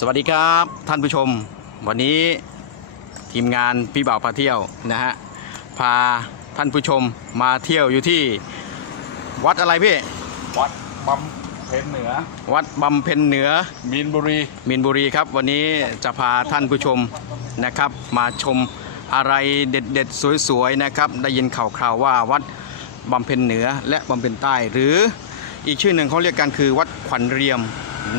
สวัสดีครับท่านผู้ชม วันนี้ทีมงานพี่บ่าวพาเที่ยวนะฮะพาท่านผู้ชมมาเที่ยวอยู่ที่ วัดอะไรพี่ วัดบำเพ็ญเหนือ วัดบำเพ็ญเหนือมีนบุรี มีนบุรีครับ วันนี้จะพาท่านผู้ชมนะครับ มาชมอะไรเด็ดๆ สวยๆนะครับ ได้ยินข่าวคราวว่าวัดบำเพ็ญเหนือและบำเพ็ญใต้ หรืออีกชื่อหนึ่งเขาเรียกกันคือวัดขวัญเรียม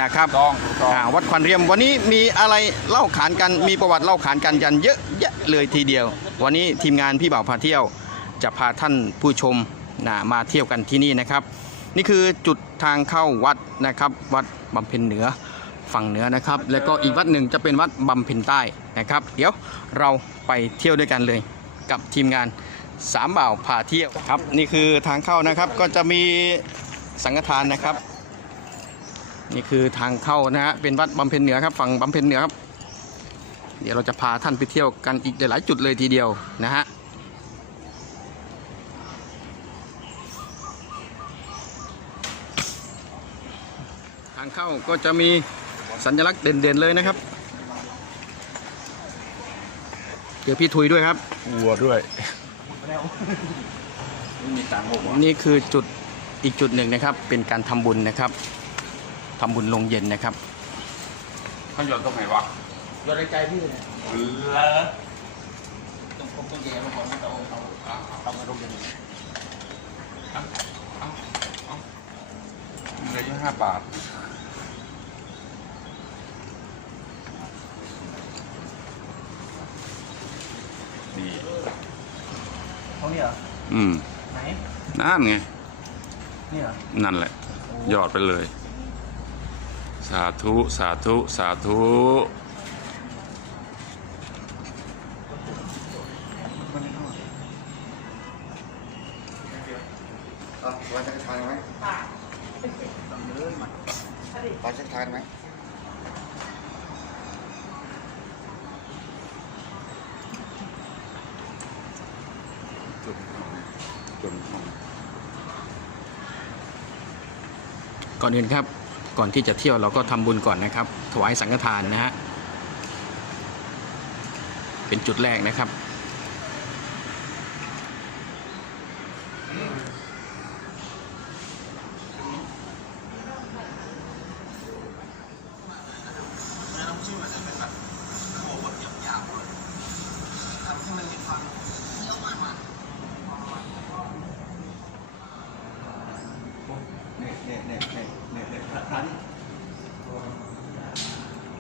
นะครับต้องถูกต้อง อ่าวัดขวัญเรียมวันนี้มีอะไรเล่าขานกันมีประวัติเล่าขานกันยันเยอะแยะเลยทีเดียว วันนี้ทีมงานพี่บ่าวพาเที่ยว จะพาท่านผู้ชมนะมาเที่ยวกันที่นี่นะครับ นี่คือจุดทางเข้าวัดนะครับ วัดบำเพ็ญเหนือฝั่งเหนือนะครับ แล้วก็อีกวัดหนึ่งจะเป็นวัดบำเพ็ญใต้นะครับ เดี๋ยวเราไปเที่ยวด้วยกันเลยกับทีมงานสามบ่าวพาเที่ยวครับ นี่คือทางเข้านะครับก็จะมีสังฆทานนะครับ นี่คือทางเข้านะฮะเป็นวัดบำเพ็ญเหนือครับฝั่งบำเพ็ญเหนือครับ เดี๋ยวเราจะพาท่านไปเที่ยวกันอีกหลายๆจุดเลยทีเดียวนะฮะทางเข้าก็จะมีสัญลักษณ์เด่นๆเลยนะครับเจอพี่ทุยด้วยครับวัวด้วยนี่คือจุดอีกจุดหนึ่งนะครับ เป็นการทำบุญนะครับ ทำบุญลงเย็นนะครับเขาหยดตรงไหนวะโยนในใจพี่เนี่ยเลอตรงผมตรงเดียวผมตรงเขาเอามาลงกันเหลืออยู่ห้าบาทนี่เขาเนี่ยเหรอ อืม ไหน นั่นไง นี่เหรอ นั่นแหละยอดไปเลย สาธุ สาธุ สาธุมันนี่เข้ามาอะวันสักทานไหมต้องเดินมาวันสักทานไหมจุดจุดก่อนอื่นครับ ก่อนที่จะเที่ยวเราก็ทำบุญก่อนนะครับ ถวายสังฆทานนะฮะเป็นจุดแรกนะครับ เนี่ยเนี่ยเนี่ยเนี่ยเนี่ยเนี่ยพระพระนี่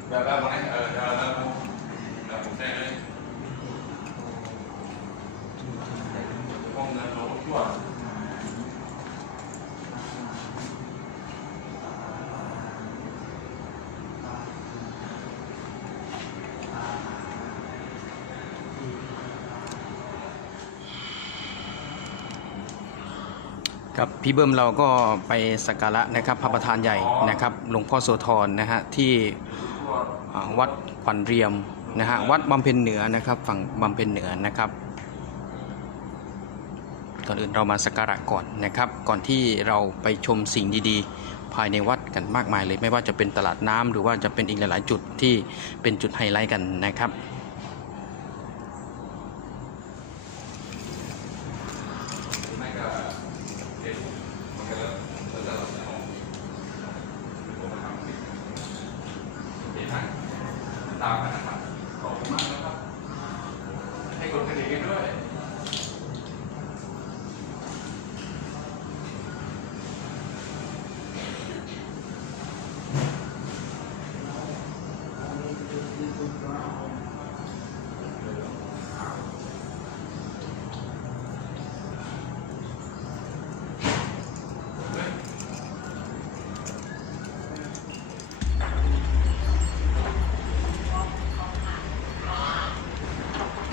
แบบแบบไหนเออแบบแบบแบบผมได้เลยห้องนั้นเราชั่ว ครับพี่เบิ้มเราก็ไปสักการะนะครับพระประธานใหญ่นะครับหลวงพ่อโสธรนะฮะที่วัดขวัญเรียมนะฮะวัดบำเพ็ญเหนือนะครับฝั่งบำเพ็ญเหนือนะครับก่อนอื่นเรามาสักการะก่อนนะครับ ก่อนที่เราไปชมสิ่งดีๆ ภายในวัดกันมากมายเลย ไม่ว่าจะเป็นตลาดน้ำหรือว่าจะเป็นอีกหลายๆจุดที่เป็นจุดไฮไลท์กันนะครับ ตามกันนะครับขอบคุณมากนะครับ ให้กดกระดิ่งกันด้วย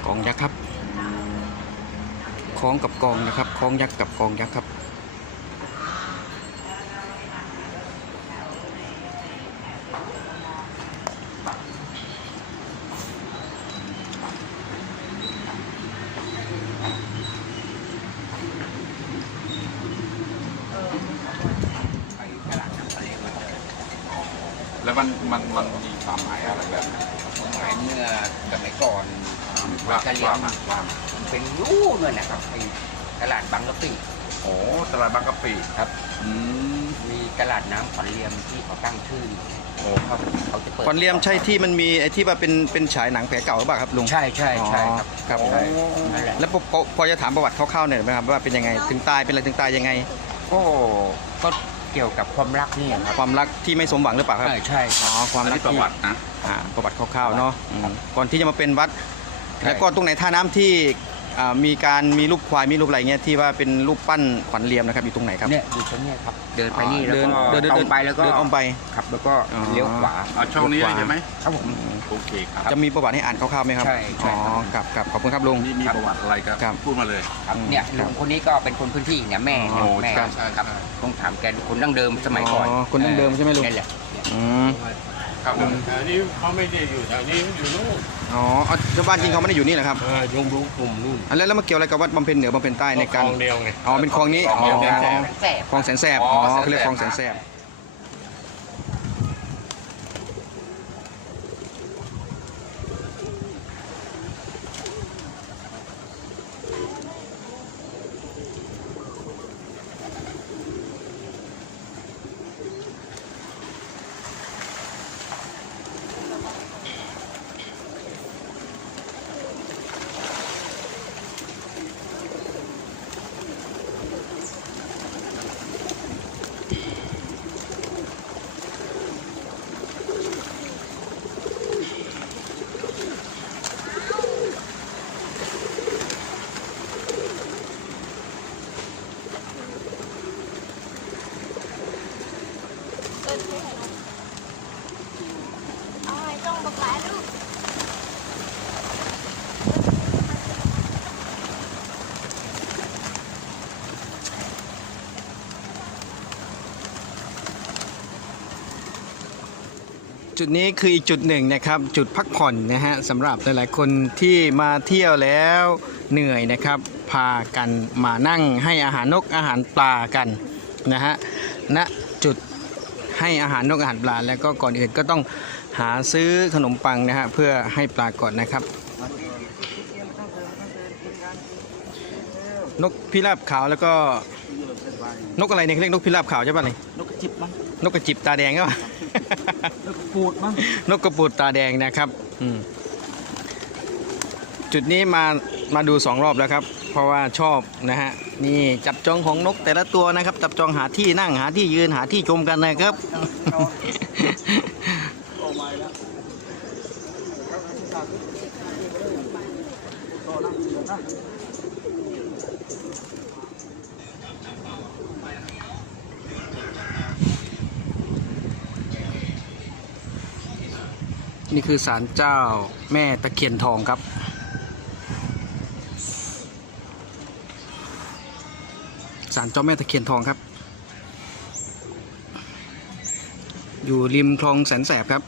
กอง ยักษ์ครับคล้องกับกองนะครับคล้องยักษ์กับกองยักษ์ครับ แล้วมันมันมันมีความหมายอะไรแบบนั้นหมายเมื่อสมัยก่อน ว่าจะเรียว่านมาว่ามาเป็นรู้เลยนะครับไอ้ตลาดบางกะปิโอ้ตลาดบางกะปิครับอืมมีตลาดน้ำขวัญเรียมที่เขาตั้งชื่อโอ้ครับเขาจะเปิดควันเลียมใช่ที่มันมีไอ้ที่ว่าเป็นเป็นฉายหนังแผลเก่าหรือเปล่าครับลุงใช่ใช่ใช่ครับอ๋อครับใช่นั่นแหละแล้วพอพอพอจะถามประวัติคร่าวๆหน่อยได้ไหมครับว่าเป็นยังไงถึงตายเป็นอะไรถึงตายยังไงก็ก็เกี่ยวกับความรักนี่ครับความรักที่ไม่สมหวังหรือเปล่าครับใช่ใช่อ๋อความอันรักนี้ประที่วัตินะอ่าประวัติคร่าวๆเนาะอืมก่อนที่จะมาเป็นวัด แล้วก็ตรงไหนท่าน้ำที่อ่ามีการมีรูปควายมีรูปอะไรเงี้ยที่ว่าเป็นรูปปั้นขวัญเรียมนะครับอยู่ตรงไหนครับ เนี่ยอยู่ตรงเนี้ยครับ เดินไปนี่อ๋อแล้วเดินก็เดินเดิน ตรงไปแล้วก็เดินอ้อมไป ครับแล้วก็อ๋อ เลี้ยวขวาเอาช่องนี้ใช่ไหมครับผม โอเคครับจะมีประวัติให้อ่านคร่าวๆไหมครับใช่ใช่อ๋อครับ ครับขอบคุณครับลุง นี่มีประวัติอะไรครับครับ พูดมาเลย ครับเนี่ยครัลุบงคนนี้ก็เป็นคนพื้นที่เนี่ยแม่โอ้แม่ใช่ใช่ ครับใช่ต้องถามแกคนดั้งเดิมสมัยก่อนอ๋อคนดั้งเดิมใช่ไหมลุง นั่นแหละเนี่ยอืม ครับผมแถวนี้เขาไม่ได้อยู่แถวนี้อยู่นู่นอ๋อเอาชาวบ้านจริงเขาไม่ได้อยู่นี่เหรอครับเออยงบลุกกลุ่มนู่นอันแล้วแล้วมาเกี่ยวอะไรกับวัดบำเพ็ญเหนือบำเพ็ญใต้ในการคลองเดียวไงอ๋อเป็นคลองนี้อ๋อคลองแสนแสบคลองแสนแสบอ๋อเขาเรียกคลองแสนแสบ จุดนี้คืออีกจุดหนึ่งนะครับ จุดพักผ่อนนะฮะสำหรับหลายๆ คนที่มาเที่ยวแล้วเหนื่อยนะครับ พากันมานั่งให้อาหารนกอาหารปลากันนะฮะณจุดให้อาหารนกอาหารปลาแล้วก็ก่อนอื่นก็ต้องหาซื้อขนมปังนะฮะเพื่อให้ปลาก่อนนะครับ นกพิราบขาวแล้วก็นกอะไรเนี่ยเขาเรียกนกพิราบขาวใช่ป่ะนี่นกกระจิบมั้งนกกระจิบตาแดงก็ นกปูดมั้งนกกระปูดตาแดงนะครับอืมจุดนี้มามาดูสองรอบแล้วครับ เพราะว่าชอบนะฮะนี่จับจองของนกแต่ละตัวนะครับ จับจองหาที่นั่งหาที่ยืนหาที่ชมกันนะครับ นี่คือศาลเจ้าแม่ตะเคียนทองครับ ศาลเจ้าแม่ตะเคียนทองครับ อยู่ริมคลองแสนแสบครับ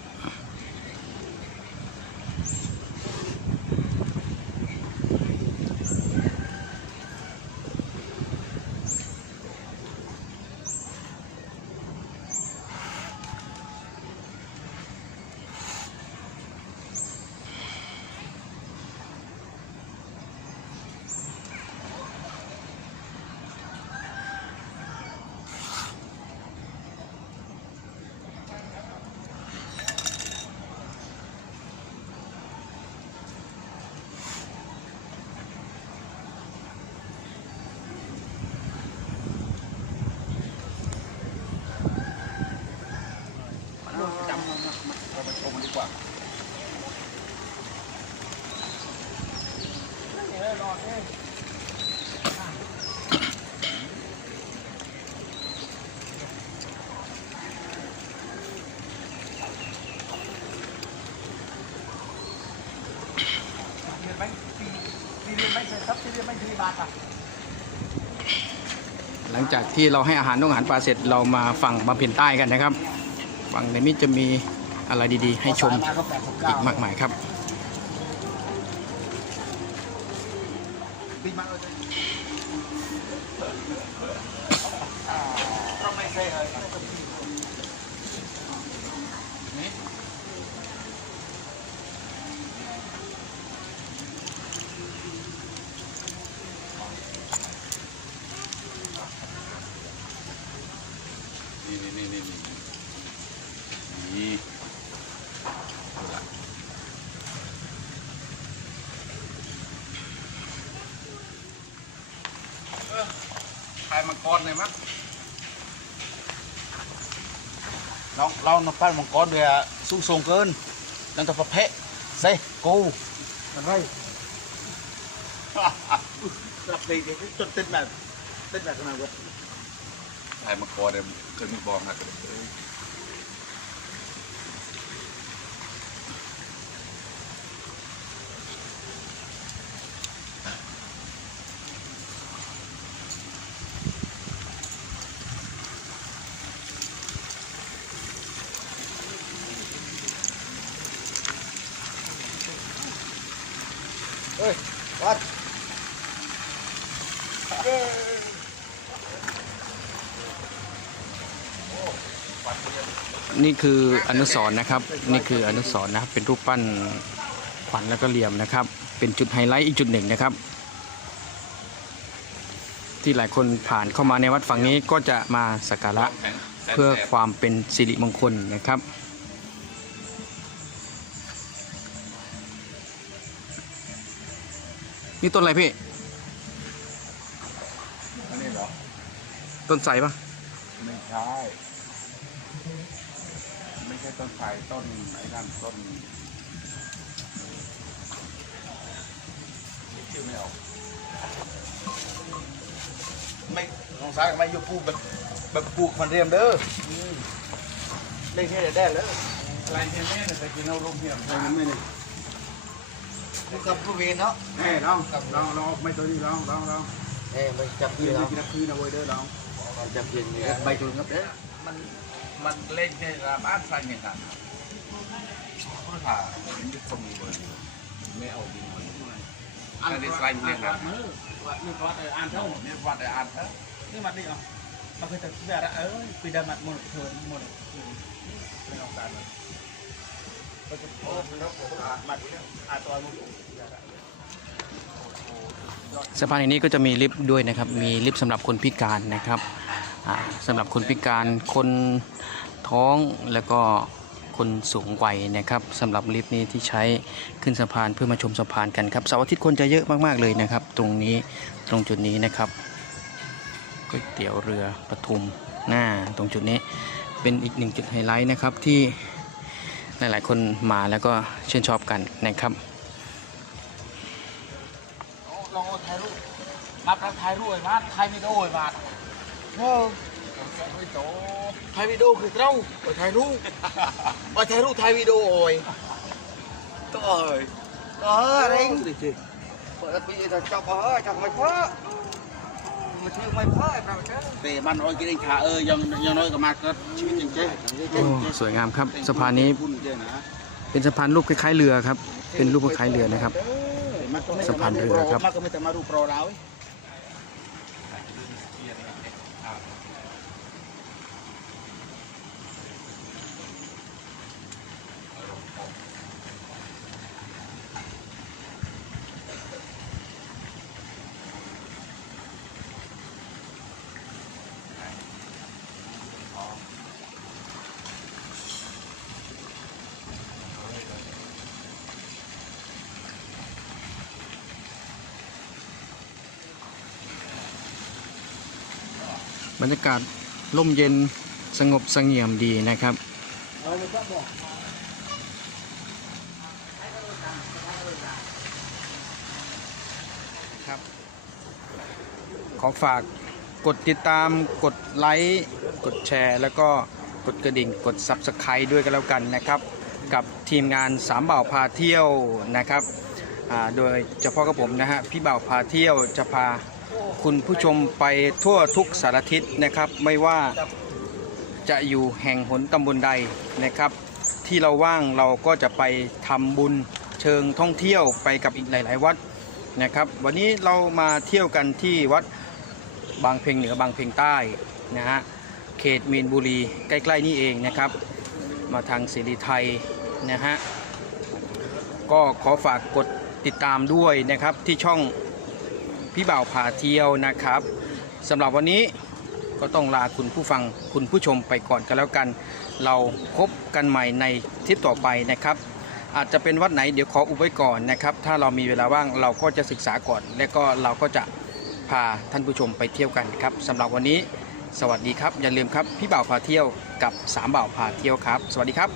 ไปชมดีกว่าหลังจากที่เราให้อาหารนกอาหารปลาเสร็จเรามาฝั่งบำเพ็ญใต้กันนะครับ ฝั่งในนี้จะมี อะไรดีๆ ให้ชมอีกมากมายครับนี่นี่นี่นี่นี่ มังกรเลยมั้งน้องเราน้ำปั้นมังกรเดือสูงส่งเกินนั่นตัวประเภทเซ่กูอะไรรับเลยเดี๋ยวจนเต้นแบบเต้นแบบขนาดเว้ยไทยมังกรเนี่ยเคยมีบอลนะกันเลย วัด นี่คืออนุสรณ์นะครับ นี่คืออนุสรณ์นะครับ เป็นรูปปั้นขวัญแล้วก็เหลี่ยมนะครับ เป็นจุดไฮไลท์อีกจุดหนึ่งนะครับ ที่หลายคนผ่านเข้ามาในวัดฝั่งนี้ก็จะมาสักการะเพื่อความเป็นสิริมงคลนะครับนี่ต้นอะไรพี่อันนี้เหรอ ต้นไทรปะไม่ใช่ไม่ใช่ต้นไทรต้นไอ้นั่นต้นชื่อไม่ออกไม่สงสารไม่ยกปูแบบแบบปลูกมันเรียมเด้ออเล่นแค่ได้แล้วอะไรเทียนแม่เนี่ยแต่กินเอาลงเทียมไม่ไม่เลยกับผู้เวนเนาะแม่ลองลองลองไม่ตัวนี้ลองลองลองเอ้ไม่จับกิยืนนไม่เนาะกินคืนเอาไว้เด้อลองจับยืนใบจุนครับเด้อมัน มันเล่นในระบ้านสันอย่างนั้นก็ถ่ามันยึดสมุนเลยไม่เอาดินมันอันนี้ใส่เนี่ยครับนี่วัดอ่านเท่านี่วัดไอ้อันเถอะนี่มัดนี่อะมันเคยจะคิดแบบเอ้ยปีดามัดหมดเถินหมดไม่ต้องการเลยก็จะโอ้แล้วผมอ่านมัดอ่านตัวมุกสะพานแห่งนี้ก็จะมีลิฟต์ด้วยนะครับ มีลิฟต์สำหรับคนพิการนะครับอ่า สำหรับคนพิการคนท้องแล้วก็คนสูงวัยนะครับสำหรับลิฟต์นี้ที่ใช้ขึ้นสะพานเพื่อมาชมสะพานกันครับเสาร์อาทิตย์คนจะเยอะมากๆเลยนะครับ ตรงนี้ตรงจุดนี้นะครับก๋วยเตี๋ยวเรือปทุมหน้าตรงจุดนี้เป็นอีกหนึ่งจุดไฮไลท์นะครับที่หลายๆคนมาแล้วก็ชื่นชอบกันนะครับลองถ่ายรูปมาประถ่ายรูปไอ้มาถ่ายวิดีโอไอ้าเออถ่ายวิดีโอคือเราไปถ่ายรูปไปถ่ายรูปถ่ายวิดีโอโอ้ยก็เอ้ยก็อะไรเปิดปีจะจับเออจับไม่พอมาเชื่อไม่พอไอ้เราเจ้าแต่มันโอ้ยกินขาเออยังยังน้อยก็มาก็ชีวิตจริงโอ้สวยงามครับสะพานนี้บุญเจ้นะเป็นสะพานรูปคล้ายๆเรือครับ เป็นรูปคล้ายๆเรือนะครับสะพานเรือครับ มันก็ไม่แต่มาดูโปรเรา บรรยากาศร่มเย็นสงบสงี่ยมดีนะครับ ครับ ขอฝากกดติดตามกดไลค์กดแชร์ แล้วก็กดกระดิ่งกด Subscribe ด้วยกันแล้วกันนะครับ กับทีมงานสามบ่าวพาเที่ยวนะครับโดยเฉพาะกับผมนะฮะพี่บ่าวพาเที่ยวจะพา คุณผู้ชมไปทั่วทุกสารทิศนะครับ ไม่ว่าจะอยู่แห่งหนตำบลใดนะครับ ที่เราว่างเราก็จะไปทำบุญเชิงท่องเที่ยวไปกับอีกหลาย ๆ วัดนะครับ วันนี้เรามาเที่ยวกันที่วัดบางเพลงเหนือบางเพลงใต้นะฮะเขตมีนบุรีใกล้ๆนี่เองนะครับ มาทางสิริไทยนะฮะก็ขอฝากกดติดตามด้วยนะครับที่ช่อง พี่บ่าวพาเที่ยวนะครับสำหรับวันนี้ก็ต้องลาคุณผู้ฟังคุณผู้ชมไปก่อนกันแล้วกัน เราพบกันใหม่ในทริปต่อไปนะครับ อาจจะเป็นวัดไหนเดี๋ยวขออุบไว้ก่อนนะครับ ถ้าเรามีเวลาว่างเราก็จะศึกษาก่อน และก็เราก็จะพาท่านผู้ชมไปเที่ยวกันครับสำหรับวันนี้ สวัสดีครับ อย่าลืมครับ พี่บ่าวพาเที่ยวกับสามบ่าวพาเที่ยวครับ สวัสดีครับ